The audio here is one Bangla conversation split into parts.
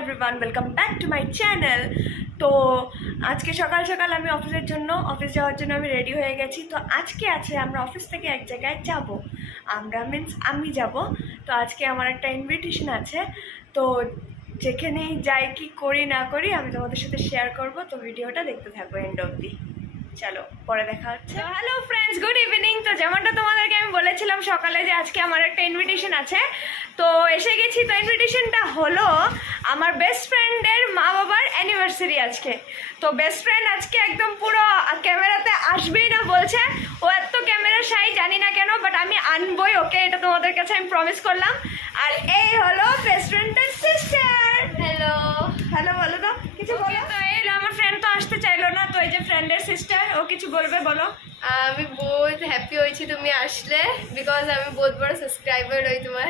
Everyone, welcome back to my channel. তো আজকে সকাল সকাল আমি অফিস যাওয়ার জন্য আমি রেডি হয়ে গেছি। তো আজকে আছে আমরা অফিস থেকে এক জায়গায় যাব। আমি যাব। তো আজকে আমার একটা ইনভিটেশন আছে। তো যেখানেই যাই, কি করি না করি, আমি তোমাদের সাথে শেয়ার করব। তো ভিডিওটা দেখতে থাকবো এন্ড অবধি। চলো, পরে দেখা হচ্ছে। Hello friends, good evening. তো যেমনটা তোমাদেরকে আমি বলেছিলাম সকালে যে আজকে আমার একটা ইনভিটেশন আছে, তো এসে গেছি। তো ইনভিটেশনটা হলো আমার বেস্ট ফ্রেন্ডের মা বাবার অ্যানিভার্সারি আজকে। তো বেস্ট ফ্রেন্ড আজকে একদম পুরো ক্যামেরাতে আসবেই না বলছে। ও এত ক্যামেরা শাই, জানি না কেন, বাট আমি আনবই ওকে, এটা তোমাদের কাছে আমি প্রমিস করলাম। আর এই হলো বেস্ট ফ্রেন্ডের সিস্টার। হ্যালো হ্যালো বলো তো, কিছু বলো। তো এই আমার ফ্রেন্ড তো আসতে চাইলো না, তো এই যে ফ্রেন্ডের সিস্টার, ও কিছু বলবে, বলো। আমি বহুত হ্যাপি হয়েছি তুমি আসলে, বিকজ আমি বহুত বড় সাবস্ক্রাইবার হই তোমার।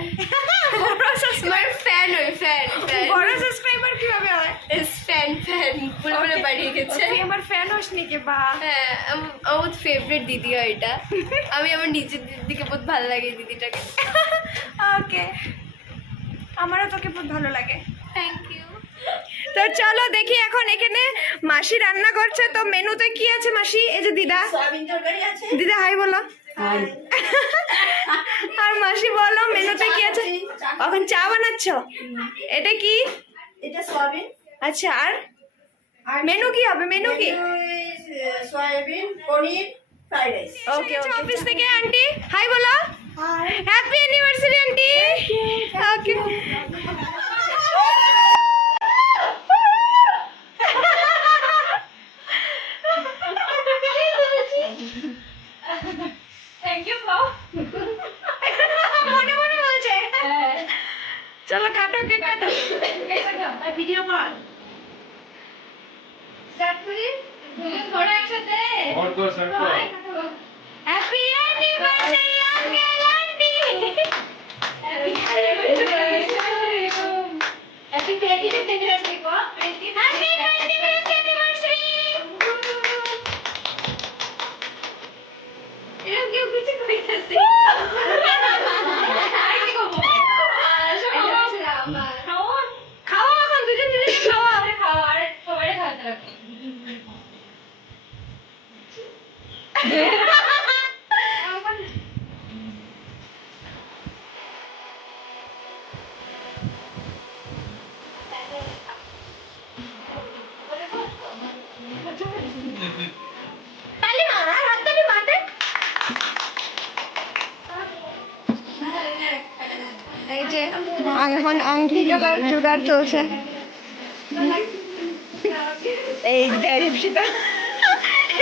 তোমার ফ্যান হই, ফ্যান। বড় সাবস্ক্রাইবার কিভাবে হয়? ফ্যান বুলবুলে বাড়িয়ে গেছে। তুই আমার ফ্যান হস নাকি? বা হ্যাঁ, আমার ফেভারিট দিদি হয় এটা। আমি আমার নিজের দিদিকে বহুত ভালো লাগে, দিদিটাকে। ওকে, আমারও তোকে বহুত ভালো লাগে। Thank you. তো চলো দেখি, এখন এখানে মাসি রান্না করছে। তো মেনুতে কি আছে মাসি? এই যে দিদা, দিদা হাই বলো। আর মাসি বলো মেনুতে কি আছে? এখন চা বানাচ্ছ? এটা কি? এটা সয়াবিন। আচ্ছা, আর মেনু কি হবে? মেনু কি? Soybean, paneer, fried rice. Okay okay. Office থেকে আন্টি হাই বলো। Happy anniversary aunty. ওকে। মনে মনে বলছে। চলো কাটো, কে কাটো। ভিডিও কল স্টার্ট করি। থোড়া একসাথে। Happy anniversary uncle aunty. Happy 20th anniversary ko. Happy 20th anniversary. এরকম কেউ কিছু কইতাছে। খাও এখন, দুজন দুজন খাও। সবাই খাওয়াতে রাখো। তালি মার, হাত তালি মারতে। এই যে এখন আংটি জোগাড় চলছে। এই যে রিপসিতা,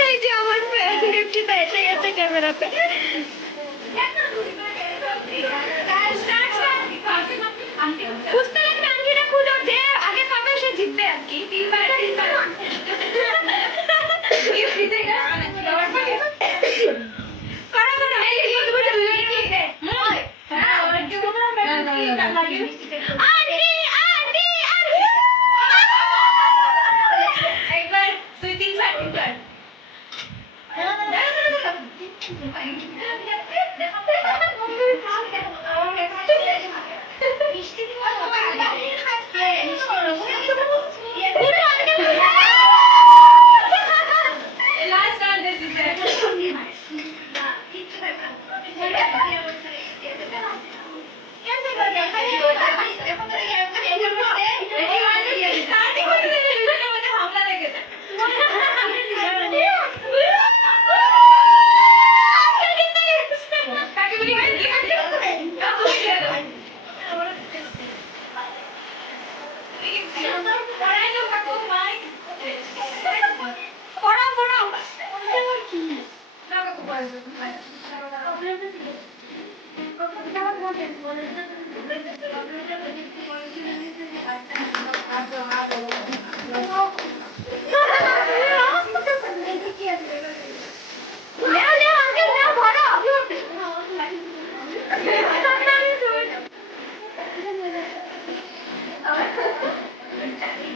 এই যে আমার ফ্রেন্ড রিপসিতা এসে গেছে ক্যামেরাতে। খুঁজতে লাগবে, আংটিটা খুঁজো, যে আগে পাবে সে জিতবে আর কি। করো করো, এই আন্টি আন্টি আন্টি। একবার দুই তিনবার লাস্ট রাউন্ড দিতে। হামলা লেগেছে।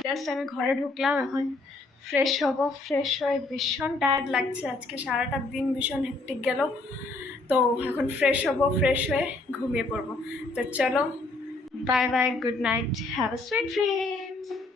জাস্ট আমি ঘরে ঢুকলাম, এখন ফ্রেশ হব। ফ্রেশ হয়ে ভীষণ টায়ার্ড লাগছে, আজকে সারাটা দিন ভীষণ হেক্টিক গেল। তো এখন ফ্রেশ হব, ফ্রেশ হয়ে ঘুমিয়ে পড়বো। তো চলো bye bye, good night, have a sweet dreams.